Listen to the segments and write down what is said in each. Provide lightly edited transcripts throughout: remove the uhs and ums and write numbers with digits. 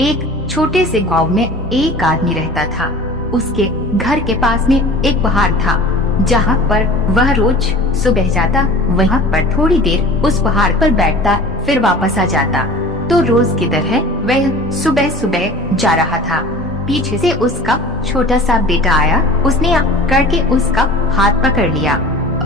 एक छोटे से गांव में एक आदमी रहता था। उसके घर के पास में एक पहाड़ था, जहाँ पर वह रोज सुबह जाता, वहाँ पर थोड़ी देर उस पहाड़ पर बैठता, फिर वापस आ जाता। तो रोज की तरह वह सुबह सुबह जा रहा था। पीछे से उसका छोटा सा बेटा आया। उसने करके उसका हाथ पकड़ लिया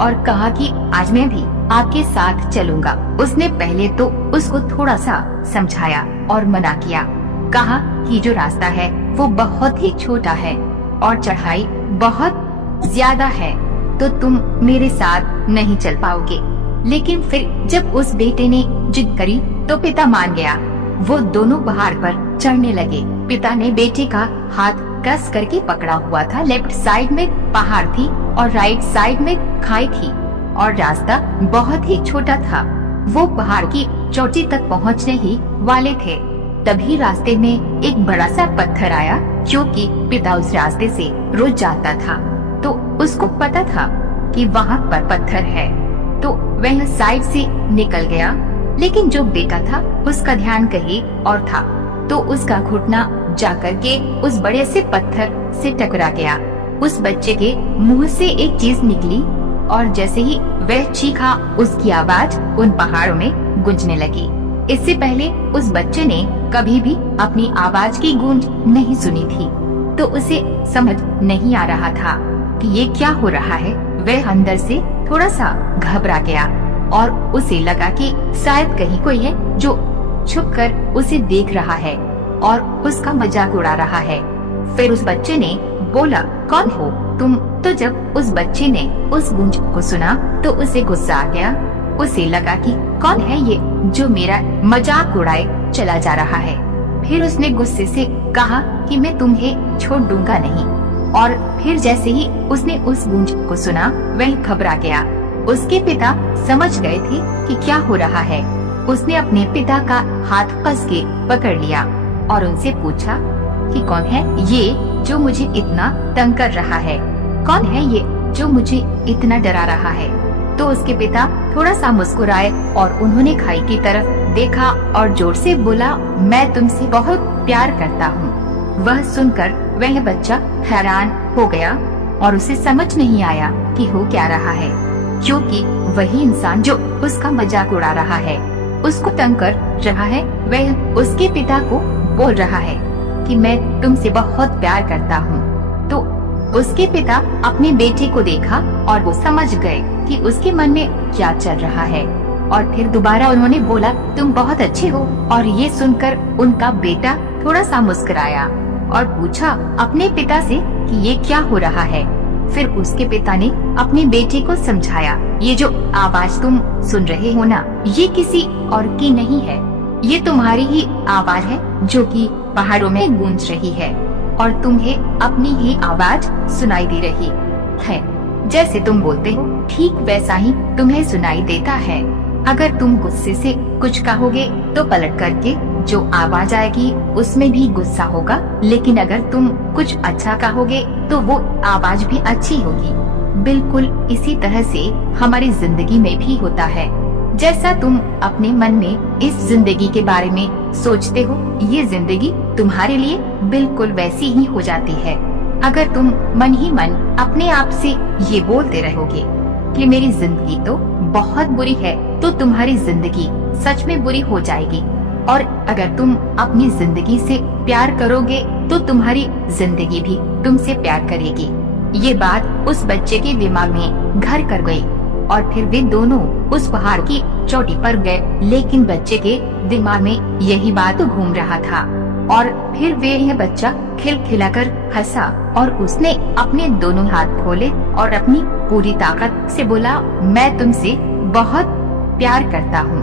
और कहा कि आज मैं भी आपके साथ चलूंगा। उसने पहले तो उसको थोड़ा सा समझाया और मना किया। कहा कि जो रास्ता है वो बहुत ही छोटा है और चढ़ाई बहुत ज्यादा है, तो तुम मेरे साथ नहीं चल पाओगे। लेकिन फिर जब उस बेटे ने जिद करी तो पिता मान गया। वो दोनों पहाड़ पर चढ़ने लगे। पिता ने बेटे का हाथ कस करके पकड़ा हुआ था। लेफ्ट साइड में पहाड़ थी और राइट साइड में खाई थी और रास्ता बहुत ही छोटा था। वो पहाड़ की चोटी तक पहुंचने ही वाले थे, तभी रास्ते में एक बड़ा सा पत्थर आया। क्योंकि पिता उस रास्ते से रोज जाता था, तो उसको पता था कि वहाँ पर पत्थर है, तो वह साइड से निकल गया। लेकिन जो बेटा था उसका ध्यान कहीं और था, तो उसका घुटना जाकर के उस बड़े से पत्थर से टकरा गया। उस बच्चे के मुंह से एक चीज निकली और जैसे ही वह चीखा, उसकी आवाज उन पहाड़ों में गूंजने लगी। इससे पहले उस बच्चे ने कभी भी अपनी आवाज की गूंज नहीं सुनी थी, तो उसे समझ नहीं आ रहा था कि ये क्या हो रहा है। वह अंदर से थोड़ा सा घबरा गया और उसे लगा कि शायद कहीं कोई है जो छुपकर उसे देख रहा है और उसका मजाक उड़ा रहा है। फिर उस बच्चे ने बोला, कौन हो तुम? तो जब उस बच्चे ने उस गूंज को सुना तो उसे गुस्सा आ गया। उसे लगा कि कौन है ये जो मेरा मजाक उड़ाए चला जा रहा है। फिर उसने गुस्से से कहा कि मैं तुम्हें छोड़ दूंगा नहीं। और फिर जैसे ही उसने उस गूंज को सुना, वह घबरा गया। उसके पिता समझ गए थे कि क्या हो रहा है। उसने अपने पिता का हाथ कस के पकड़ लिया और उनसे पूछा कि कौन है ये जो मुझे इतना तंग कर रहा है? कौन है ये जो मुझे इतना डरा रहा है? तो उसके पिता थोड़ा सा मुस्कुराए और उन्होंने खाई की तरफ देखा और जोर से बोला, मैं तुमसे बहुत प्यार करता हूँ। वह सुनकर वह बच्चा हैरान हो गया और उसे समझ नहीं आया कि हो क्या रहा है, क्योंकि वही इंसान जो उसका मजाक उड़ा रहा है, उसको तंग कर रहा है, वह उसके पिता को बोल रहा है कि मैं तुमसे बहुत प्यार करता हूँ। तो उसके पिता अपने बेटे को देखा और वो समझ गए कि उसके मन में क्या चल रहा है। और फिर दोबारा उन्होंने बोला, तुम बहुत अच्छे हो। और ये सुनकर उनका बेटा थोड़ा सा मुस्कुराया और पूछा अपने पिता से कि ये क्या हो रहा है। फिर उसके पिता ने अपने बेटे को समझाया, ये जो आवाज तुम सुन रहे हो ना, ये किसी और की नहीं है, ये तुम्हारी ही आवाज है जो कि पहाड़ों में गूंज रही है और तुम्हें अपनी ही आवाज सुनाई दे रही है। जैसे तुम बोलते हो ठीक वैसा ही तुम्हें सुनाई देता है। अगर तुम गुस्से से कुछ कहोगे तो पलट करके जो आवाज आएगी उसमें भी गुस्सा होगा, लेकिन अगर तुम कुछ अच्छा कहोगे तो वो आवाज भी अच्छी होगी। बिल्कुल इसी तरह से हमारी जिंदगी में भी होता है। जैसा तुम अपने मन में इस जिंदगी के बारे में सोचते हो, ये जिंदगी तुम्हारे लिए बिल्कुल वैसी ही हो जाती है। अगर तुम मन ही मन अपने आप से ये बोलते रहोगे कि मेरी जिंदगी तो बहुत बुरी है, तो तुम्हारी जिंदगी सच में बुरी हो जाएगी। और अगर तुम अपनी जिंदगी से प्यार करोगे तो तुम्हारी जिंदगी भी तुमसे प्यार करेगी। ये बात उस बच्चे के दिमाग में घर कर गई और फिर वे दोनों उस पहाड़ की चोटी पर गए। लेकिन बच्चे के दिमाग में यही बात घूम रहा था और फिर वे यह बच्चा खिलखिलाकर हंसा और उसने अपने दोनों हाथ खोले और अपनी पूरी ताकत से बोला, मैं तुमसे बहुत प्यार करता हूँ।